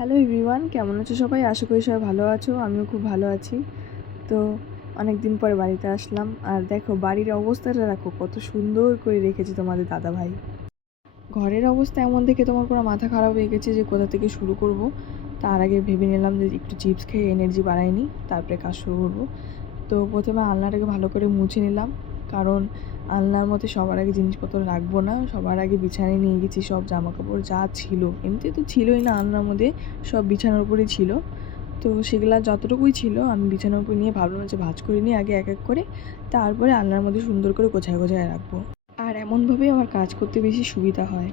Hello everyone, কেমন আছো সবাই? আশা করি সবাই ভালো আছো। আমিও খুব ভালো আছি। তো অনেক দিন পরে বাড়িতে আসলাম, আর দেখো বাড়ির অবস্থাটা দেখো কত সুন্দর করে রেখেছে তোমাদের দাদা ভাই। ঘরের অবস্থা এমন দেখে তোমার পুরো মাথা খারাপ হয়ে গেছে যে কোথা থেকে শুরু করব। তার আগে ভেবে নিলাম যে একটু চিপস খেয়ে এনার্জি বাড়াই নিই, তারপরে কাজ শুরু করবো। তো প্রথমে আলনাটাকে ভালো করে মুছে নিলাম, কারণ আলনার মধ্যে সবার আগে জিনিসপত্র রাখবো না। সবার আগে বিছানায় নিয়ে গেছি সব জামাকাপড় যা ছিল, এমনি তো ছিলই না আলনার মধ্যে, সব বিছানার উপরেই ছিল। তো সেগুলো যতটুকুই ছিল আমি বিছানার উপর নিয়ে ভাবলাম যে ভাঁজ করে নিয়ে আগে এক এক করে, তারপরে আলনার মধ্যে সুন্দর করে গোছায় গোছায় রাখবো। আর এমনভাবেই আমার কাজ করতে বেশি সুবিধা হয়।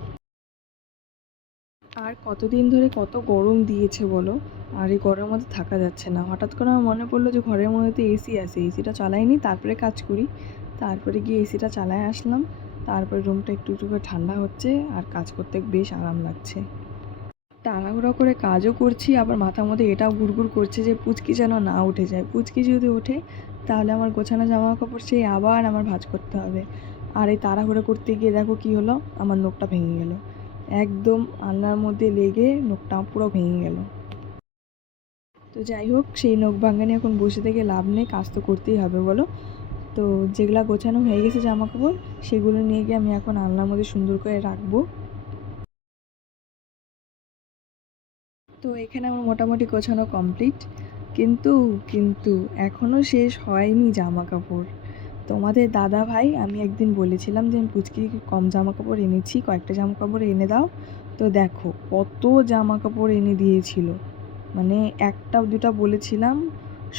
আর কতদিন ধরে কত গরম দিয়েছে বলো, আর এই গরমের মধ্যে থাকা যাচ্ছে না। হঠাৎ করে আমার মনে পড়লো যে ঘরের মধ্যে তো এসি আছে, এসিটা চালাইনি, তারপরে কাজ করি। তারপরে গিয়ে এসিটা চালায় আসলাম, তারপরে রুমটা একটু একটু করে ঠান্ডা হচ্ছে আর কাজ করতে বেশ আরাম লাগছে। তাড়াহুড়ো করে কাজও করছি, আবার মাথার মধ্যে এটাও গুড়গুড় করছে যে পুচকি যেন না উঠে যায়। পুচকি যদি ওঠে তাহলে আমার গোছানো জামা কাপড় সেই আবার আমার ভাঁজ করতে হবে। আর এই তাড়াহুড়ো করতে গিয়ে দেখো কী হলো, আমার নখটা ভেঙে গেল। একদম আলনার মধ্যে লেগে নখটা পুরো ভেঙে গেল। তো যাই হোক, সেই নখ ভাঙা নিয়ে এখন বসে থেকে লাভ নেই, কাজ তো করতেই হবে বলো। তো যেগুলো গোছানো হয়ে গেছে জামা কাপড়, সেগুলো নিয়ে গিয়ে আমি এখন আলনার মধ্যে সুন্দর করে রাখবো। তো এখানে আমার মোটামুটি গোছানো কমপ্লিট, কিন্তু কিন্তু এখনও শেষ হয়নি জামা কাপড়। তোমাদের দাদা ভাই আমি একদিন বলেছিলাম যে আমি পুচকি কম জামা কাপড় এনেছি, কয়েকটা জামা কাপড় এনে দাও। তো দেখো কত জামা কাপড় এনে দিয়েছিল, মানে একটা দুটা বলেছিলাম,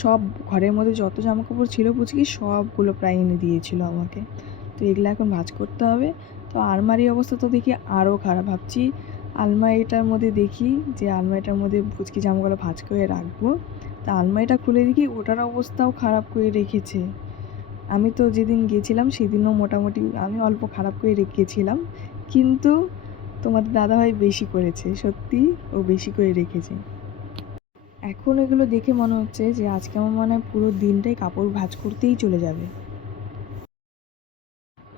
সব ঘরের মধ্যে যত জামা কাপড় ছিল পুচকি সবগুলো প্রায় এনে দিয়েছিল আমাকে। তো এগুলো এখন ভাঁজ করতে হবে। তো আলমারির অবস্থা তো দেখি আরও খারাপ। ভাবছি আলমারিটার মধ্যে দেখি যে আলমারিটার মধ্যে পুচকি জামাগুলো ভাঁজ করে রাখবো। তা আলমারিটা খুলে দেখি ওটার অবস্থাও খারাপ করে রেখেছে। আমি তো যেদিন গেছিলাম সেদিনও মোটামুটি আমি অল্প খারাপ করে রেখেছিলাম, কিন্তু তোমাদের দাদাভাই বেশি করেছে, সত্যি ও বেশি করে রেখেছে। এখন এগুলো দেখে মনে হচ্ছে যে আজকে আমার মনে হয় পুরো দিনটাই কাপড় ভাঁজ করতেই চলে যাবে।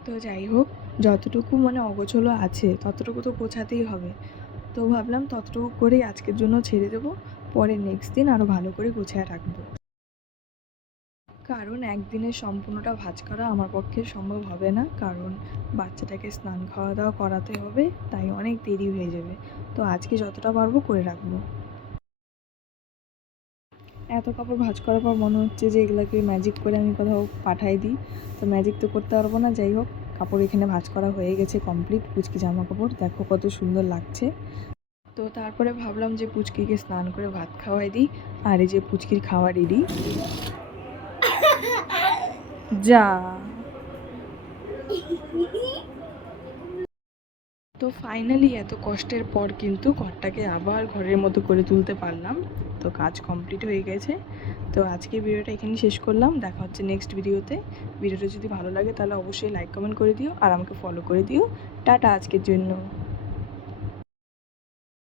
তো যাই হোক, যতটুকু মানে অগোছলো আছে ততটুকু তো গোছাতেই হবে। তো ভাবলাম ততটুকু করেই আজকের জন্য ছেড়ে দেবো, পরে নেক্সট দিন আরও ভালো করে গুছিয়ে রাখবো। কারণ একদিনে সম্পূর্ণটা ভাঁজ করা আমার পক্ষে সম্ভব হবে না, কারণ বাচ্চাটাকে স্নান খাওয়া দাওয়া করাতে হবে, তাই অনেক দেরি হয়ে যাবে। তো আজকে যতটা পারবো করে রাখবো। এত কাপড় ভাঁজ করার পর মনে হচ্ছে যে এগুলোকে ম্যাজিক করে আমি কোথাও পাঠাই দিই। তো ম্যাজিক তো করতে পারবো না। যাই হোক, কাপড় এখানে ভাঁজ করা হয়ে গেছে কমপ্লিট। পুচকি জামা কাপড় দেখো কত সুন্দর লাগছে। তো তারপরে ভাবলাম যে পুচকিকে স্নান করে ভাত খাওয়াই দিই। আর এই যে পুচকির খাওয়া রেডি। যা। তো ফাইনালি এত কষ্টের পর কিন্তু ঘরটাকে আবার ঘরের মতো করে তুলতে পারলাম। তো কাজ কমপ্লিট হয়ে গেছে। তো আজকে ভিডিওটা এখানেই শেষ করলাম, দেখা হচ্ছে নেক্সট ভিডিওতে। ভিডিওটা যদি ভালো লাগে তাহলে অবশ্যই লাইক কমেন্ট করে দিও আর আমাকে ফলো করে দিও। টাটা আজকের জন্য।